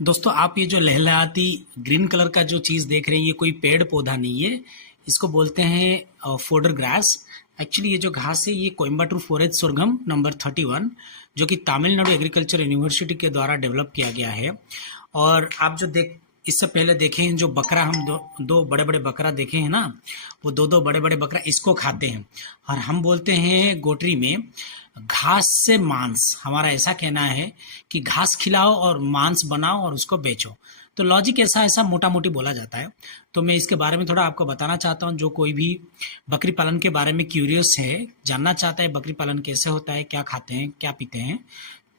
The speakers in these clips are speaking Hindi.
दोस्तों आप ये जो लहलहाती ग्रीन कलर का जो चीज़ देख रहे हैं ये कोई पेड़ पौधा नहीं है। इसको बोलते हैं फोडर ग्रास। एक्चुअली ये जो घास है ये कोयम्बटूर फॉरेस्ट सोरघम नंबर 31 जो कि तमिलनाडु एग्रीकल्चर यूनिवर्सिटी के द्वारा डेवलप किया गया है। और आप जो देख इससे पहले देखे हैं जो बकरा हम दो बड़े बड़े बकरा देखे हैं ना, वो दो दो बड़े बड़े बकरा इसको खाते हैं। और हम बोलते हैं गोटरी में घास से मांस। हमारा ऐसा कहना है कि घास खिलाओ और मांस बनाओ और उसको बेचो। तो लॉजिक ऐसा ऐसा मोटा मोटी बोला जाता है। तो मैं इसके बारे में थोड़ा आपको बताना चाहता हूँ। जो कोई भी बकरी पालन के बारे में क्यूरियस है, जानना चाहता है बकरी पालन कैसे होता है, क्या खाते हैं, क्या पीते हैं,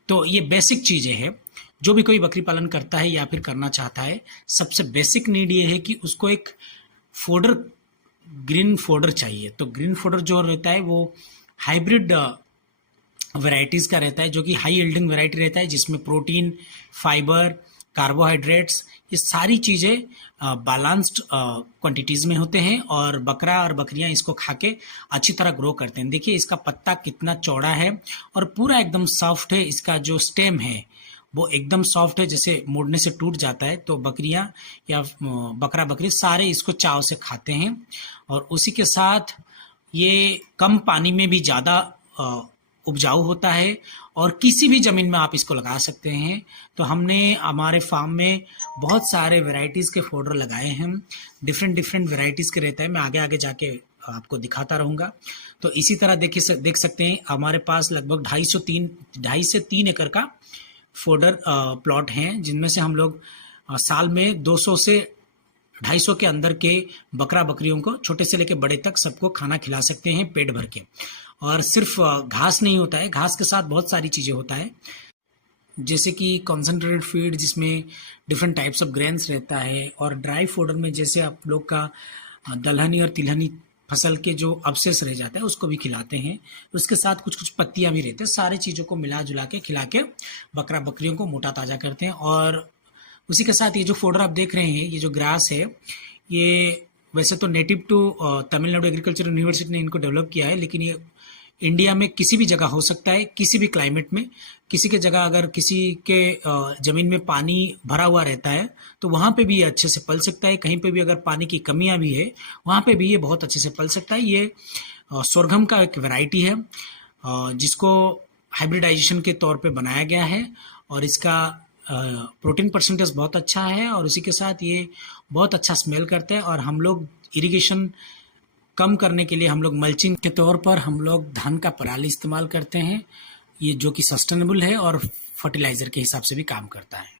तो ये बेसिक चीज़ें हैं। जो भी कोई बकरी पालन करता है या फिर करना चाहता है, सबसे बेसिक नीड ये है कि उसको एक फोडर, ग्रीन फोडर चाहिए। तो ग्रीन फोडर जो रहता है वो हाइब्रिड वैरायटीज़ का रहता है, जो कि हाई यील्डिंग वैरायटी रहता है, जिसमें प्रोटीन, फाइबर, कार्बोहाइड्रेट्स, ये सारी चीज़ें बैलेंस्ड क्वांटिटीज़ में होते हैं। और बकरा और बकरियां इसको खा के अच्छी तरह ग्रो करते हैं। देखिए इसका पत्ता कितना चौड़ा है और पूरा एकदम सॉफ्ट है। इसका जो स्टेम है वो एकदम सॉफ्ट है, जैसे मोड़ने से टूट जाता है। तो बकरियां या बकरा बकरी सारे इसको चाव से खाते हैं। और उसी के साथ ये कम पानी में भी ज़्यादा उपजाऊ होता है और किसी भी ज़मीन में आप इसको लगा सकते हैं। तो हमने हमारे फार्म में बहुत सारे वैरायटीज़ के फोडर लगाए हैं। डिफरेंट डिफरेंट वैरायटीज़ के रहता है। मैं आगे आगे जाके आपको दिखाता रहूँगा। तो इसी तरह देख सकते हैं हमारे पास लगभग 2.5 से 3 एकड़ का फोडर प्लॉट हैं, जिनमें से हम लोग साल में 200 से 250 के अंदर के बकरा बकरियों को, छोटे से लेकर बड़े तक, सबको खाना खिला सकते हैं पेट भर के। और सिर्फ घास नहीं होता है, घास के साथ बहुत सारी चीज़ें होता है, जैसे कि कॉन्सेंट्रेटेड फीड जिसमें डिफरेंट टाइप्स ऑफ ग्रेन्स रहता है। और ड्राई फोडर में जैसे आप लोग का दलहनी और तिलहनी फसल के जो अवशेष रह जाता है उसको भी खिलाते हैं। उसके साथ कुछ कुछ पत्तियां भी रहते हैं। सारी चीज़ों को मिला जुला के खिला के बकरा बकरियों को मोटा ताज़ा करते हैं। और उसी के साथ ये जो फोडर आप देख रहे हैं, ये जो ग्रास है, ये वैसे तो native to Tamil Nadu agriculture university ने इनको डेवलप किया है, लेकिन ये इंडिया में किसी भी जगह हो सकता है, किसी भी क्लाइमेट में। किसी के जगह अगर किसी के ज़मीन में पानी भरा हुआ रहता है तो वहाँ पे भी ये अच्छे से पल सकता है। कहीं पे भी अगर पानी की कमियाँ भी है वहाँ पे भी ये बहुत अच्छे से पल सकता है। ये सोरघम का एक वैरायटी है जिसको हाइब्रिडाइजेशन के तौर पे बनाया गया है। और इसका प्रोटीन परसेंटेज बहुत अच्छा है और उसी के साथ ये बहुत अच्छा स्मेल करता है। और हम लोग इरिगेशन कम करने के लिए हम लोग मल्चिंग के तौर पर हम लोग धान का पराली इस्तेमाल करते हैं, ये जो कि सस्टेनेबल है और फर्टिलाइज़र के हिसाब से भी काम करता है।